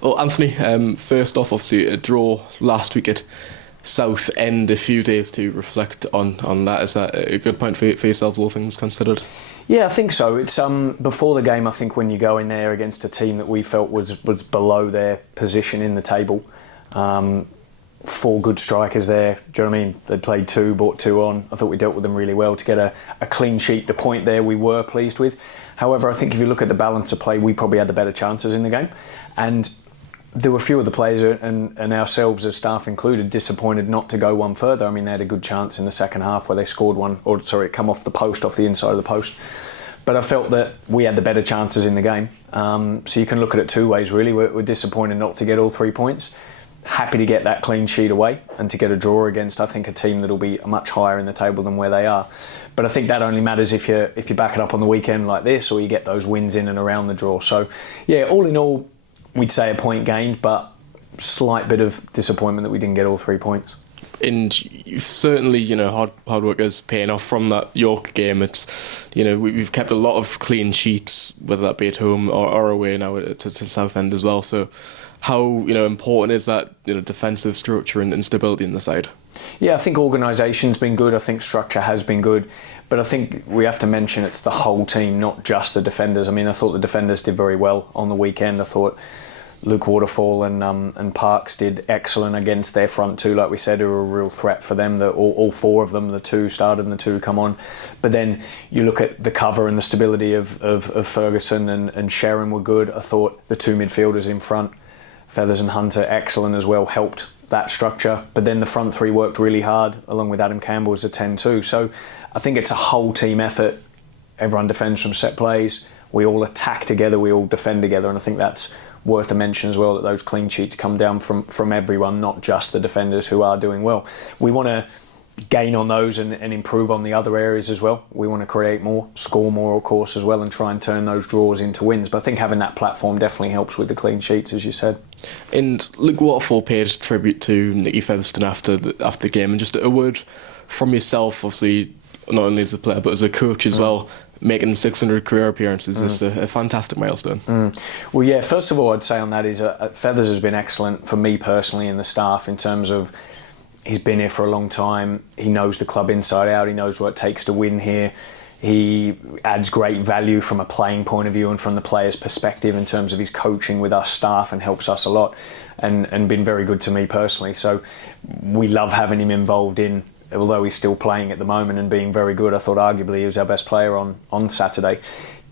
Well, Anthony, first off, obviously, a draw last week at South End, a few days to reflect on that. Is that a good point for yourselves, all things considered? Yeah, I think so. It's before the game, I think when you go in there against a team that we felt was below their position in the table, four good strikers there. Do you know what I mean? They played two, brought two on. I thought we dealt with them really well to get a clean sheet. The point there we were pleased with. However, I think if you look at the balance of play, we probably had the better chances in the game. And there were a few of the players, and ourselves as staff included, disappointed not to go one further. I mean, they had a good chance in the second half where they scored one, it come off the post, off the inside of the post. But I felt that we had the better chances in the game. So you can look at it two ways, really. We're disappointed not to get all 3 points. Happy to get that clean sheet away and to get a draw against, I think, a team that'll be much higher in the table than where they are. But I think that only matters if you back it up on the weekend like this, or you get those wins in and around the draw. So, yeah, all in all, we'd say a point gained, but slight bit of disappointment that we didn't get all 3 points. And certainly, hard work is paying off from that York game. It's, we've kept a lot of clean sheets, whether that be at home or away now to Southend as well. So how, important is that, defensive structure and stability in the side? Yeah, I think organisation's been good. I think structure has been good. But I think we have to mention it's the whole team, not just the defenders. I mean, I thought the defenders did very well on the weekend. I thought Luke Waterfall and Parks did excellent against their front two, like we said, who were a real threat for them. All four of them, the two started and the two come on. But then you look at the cover and the stability of Ferguson and Sharon were good. I thought the two midfielders in front, Feathers and Hunter, excellent as well, helped that structure. But then the front three worked really hard, along with Adam Campbell as a 10-2. So I think it's a whole team effort. Everyone defends from set plays. We all attack together, we all defend together, and I think that's worth a mention as well, that those clean sheets come down from everyone, not just the defenders who are doing well. We want to gain on those and improve on the other areas as well. We want to create more, score more, of course, as well, and try and turn those draws into wins. But I think having that platform definitely helps with the clean sheets, as you said. And Luke Waterfall paid tribute to Nikki Featherstone after the game, and just a word from yourself, obviously, not only as a player but as a coach as well. Making 600 career appearances is a fantastic milestone. Well, yeah, first of all, I'd say on that is Feathers has been excellent for me personally and the staff in terms of he's been here for a long time. He knows the club inside out. He knows what it takes to win here. He adds great value from a playing point of view and from the player's perspective in terms of his coaching with us staff, and helps us a lot and been very good to me personally. So we love having him involved in, although he's still playing at the moment and being very good. I thought arguably he was our best player on Saturday.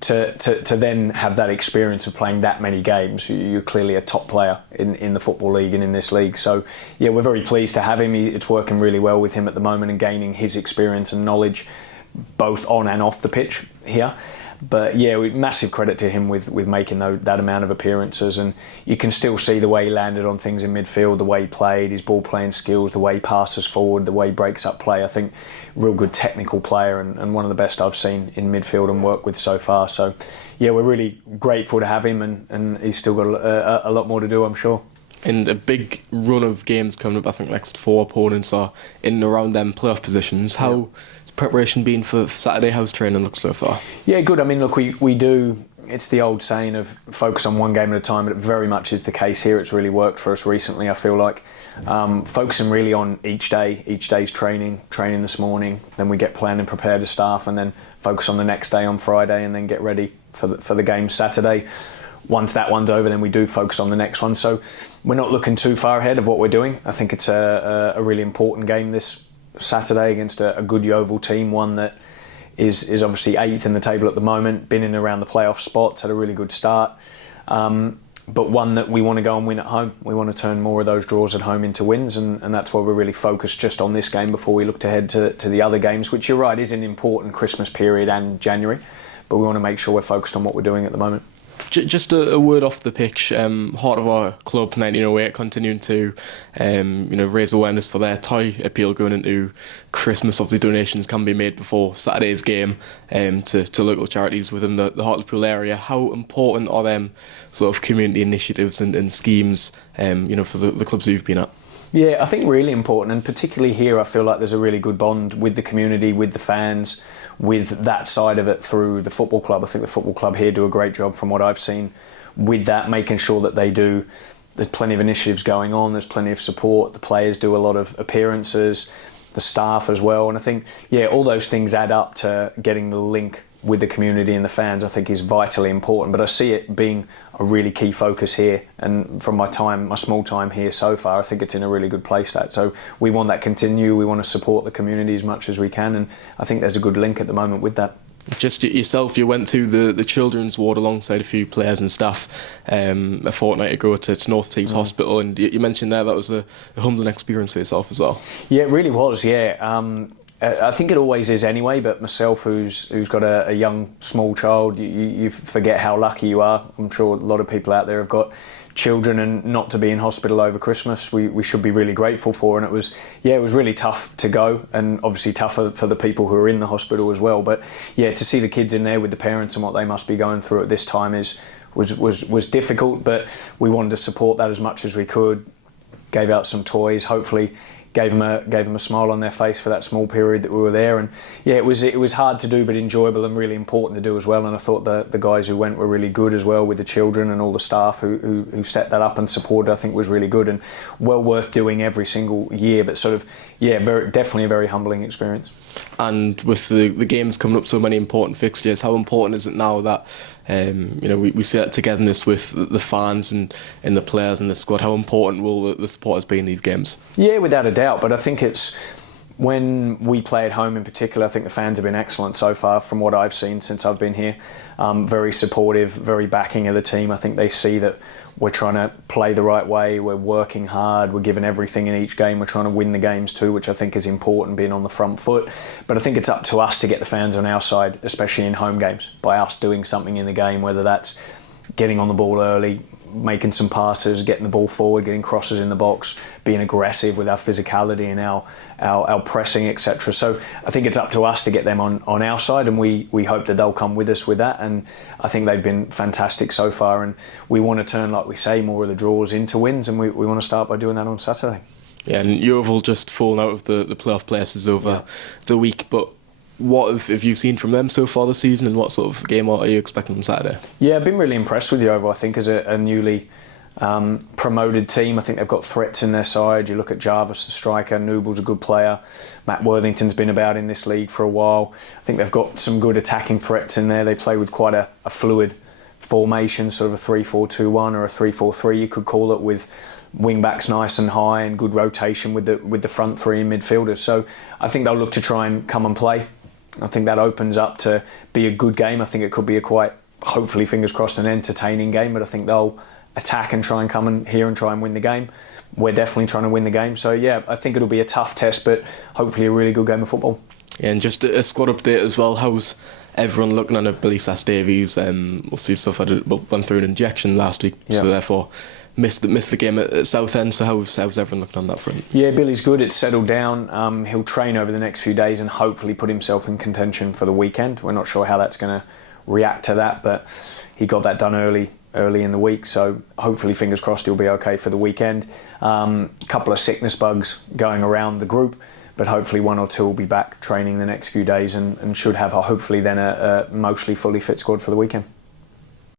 To then have that experience of playing that many games, you're clearly a top player in the Football League and in this league. So, yeah, we're very pleased to have him. It's working really well with him at the moment and gaining his experience and knowledge both on and off the pitch here. But yeah, massive credit to him with making that amount of appearances, and you can still see the way he landed on things in midfield, the way he played, his ball playing skills, the way he passes forward, the way he breaks up play. I think real good technical player and one of the best I've seen in midfield and worked with so far. So yeah, we're really grateful to have him, and he's still got a lot more to do, I'm sure. And a big run of games coming up. I think next 4 opponents are in and around them playoff positions. How has preparation been for Saturday? How's training look so far? Yeah, good. I mean, look, we do, it's the old saying of focus on one game at a time, and it very much is the case here. It's really worked for us recently, I feel like. Focusing really on each day's training this morning, then we get planned and prepared as staff, and then focus on the next day on Friday, and then get ready for the game Saturday. Once that one's over, then we do focus on the next one. So we're not looking too far ahead of what we're doing. I think it's a really important game this Saturday against a good Yeovil team, one that is obviously 8th in the table at the moment, been in and around the playoff spots, had a really good start. But one that we want to go and win at home. We want to turn more of those draws at home into wins, and that's why we're really focused just on this game before we look to head to the other games, which you're right, is an important Christmas period and January. But we want to make sure we're focused on what we're doing at the moment. Just a word off the pitch. Heart of our club, 1908, continuing to raise awareness for their toy appeal going into Christmas. Obviously, donations can be made before Saturday's game to local charities within the Hartlepool area. How important are them sort of community initiatives and schemes for the clubs you've been at? Yeah, I think really important, and particularly here I feel like there's a really good bond with the community, with the fans, with that side of it through the football club. I think the football club here do a great job from what I've seen with that, making sure that they do there's plenty of initiatives going on, there's plenty of support, the players do a lot of appearances, the staff as well, and I think, all those things add up to getting the link with the community and the fans, I think, is vitally important. But I see it being a really key focus here, and from my small time here so far, I think it's in a really good place. So we want that to continue. We want to support the community as much as we can, and I think there's a good link at the moment with that. Just yourself, you went to the children's ward alongside a few players and staff a fortnight ago to North Tees Hospital, and you mentioned there that was a humbling experience for yourself as well. Yeah, it really was. I think it always is anyway, but myself, who's got a young, small child, you forget how lucky you are. I'm sure a lot of people out there have got children, and not to be in hospital over Christmas, we should be really grateful for. And it was really tough to go, and obviously tougher for the people who are in the hospital as well. But to see the kids in there with the parents and what they must be going through at this time was difficult, but we wanted to support that as much as we could. Gave out some toys, hopefully gave them a smile on their face for that small period that we were there. And it was hard to do, but enjoyable and really important to do as well. And I thought the guys who went were really good as well, with the children, and all the staff who set that up and supported, I think, was really good and well worth doing every single year. But definitely a very humbling experience. And with the games coming up, so many important fixtures, how important is it now that we see that togetherness with the fans and the players and the squad? How important will the supporters be in these games? Yeah, without a doubt. But I think it's when we play at home in particular, I think the fans have been excellent so far from what I've seen since I've been here. Very supportive, very backing of the team. I think they see that we're trying to play the right way, we're working hard, we're giving everything in each game, we're trying to win the games too, which I think is important, being on the front foot. But I think it's up to us to get the fans on our side, especially in home games, by us doing something in the game, whether that's getting on the ball early, making some passes, getting the ball forward, getting crosses in the box, being aggressive with our physicality and our pressing, etc. So I think it's up to us to get them on our side, and we hope that they'll come with us with that. And I think they've been fantastic so far, and we want to turn, like we say, more of the draws into wins, and we want to start by doing that on Saturday. Yeah, and Yeovil just fallen out of the playoff places over the week, but what have you seen from them so far this season, and what sort of game are you expecting on Saturday? Yeah, I've been really impressed with Yeovil, I think, as a newly promoted team. I think they've got threats in their side. You look at Jarvis, the striker, Nooble's a good player. Matt Worthington's been about in this league for a while. I think they've got some good attacking threats in there. They play with quite a fluid formation, sort of a 3-4-2-1 or a 3-4-3, you could call it, with wing backs nice and high and good rotation with the front three and midfielders. So I think they'll look to try and come and play. I think that opens up to be a good game. I think it could be a quite, hopefully, fingers crossed, an entertaining game, but I think they'll attack and try and come in here and try and win the game. We're definitely trying to win the game. So I think it'll be a tough test, but hopefully a really good game of football. Yeah, and just a squad update as well. How's everyone looking? I know Billy Sass-Davies went through an injection last week, so therefore missed the game at Southend. So how's everyone looking on that front? Yeah, Billy's good. It's settled down. He'll train over the next few days and hopefully put himself in contention for the weekend. We're not sure how that's going to react to that, but he got that done early in the week, so hopefully, fingers crossed, he'll be okay for the weekend. A couple of sickness bugs going around the group, but hopefully one or two will be back training the next few days and should have hopefully then a mostly fully fit squad for the weekend.